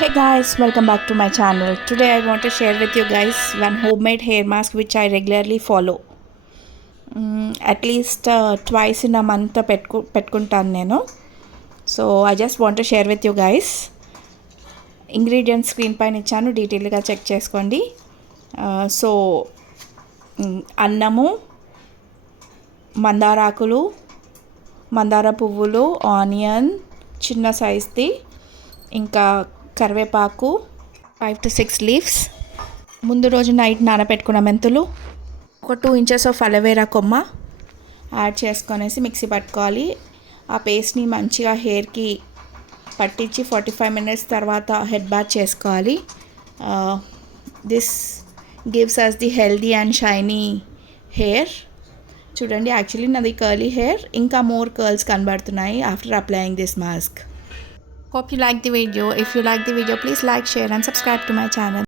Hey guys, welcome back to my channel. Today I want to share with you guys one homemade hair mask which I regularly follow. At least twice in a month పెట్టుకుంటాను నేను. So I just want to share with you guys. Ingredients screen పైన ఇచ్చాను, డీటెయిల్గా check చేసుకోండి. So అన్నము, మందారాకులు, మందార పువ్వులు, onion చిన్న సైజ్ది, ఇంకా కరివేపాకు 5 to 6 లీవ్స్, ముందు రోజు నైట్ నానబెట్టుకున్న మెంతులు, ఒక 2 inches ఆఫ్ అలోవెరా కొమ్మ యాడ్ చేసుకొనేసి మిక్సీ పట్టుకోవాలి. ఆ పేస్ట్ని మంచిగా హెయిర్కి పట్టించి 45 minutes తర్వాత హెడ్ బాత్ చేసుకోవాలి. This gives us the healthy and shiny hair. చూడండి, యాక్చువల్లీ నాది కర్లీ హెయిర్, ఇంకా మోర్ కర్ల్స్ కనబడుతున్నాయి after applying this mask. Hope you like the video. If you like the video, please like, share and subscribe to my channel.